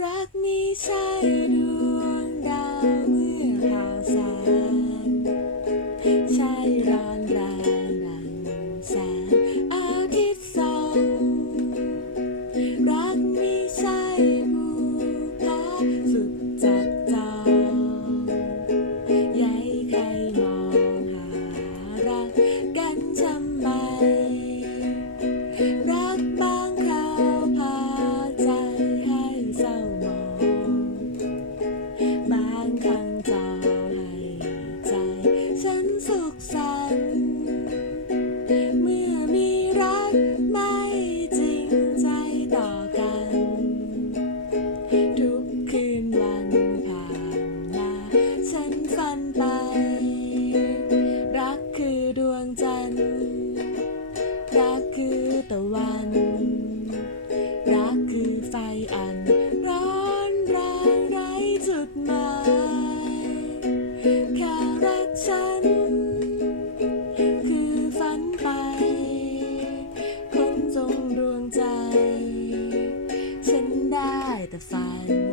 รักนี้ใช่ดู บางครั้งจอให้ใจ ฉันสุขสันต์เมื่อมีรักไม่จริงใจต่อกัน ทุกคืนวันผ่านมาฉันฝันไป รักคือดวงจันทร์ รักคือตะวัน รักคือไฟอันร้อนแรงไร้จุดหมาย แค่รักฉัน คือฝันไป คนจงดวงใจ ฉันได้แต่ฝัน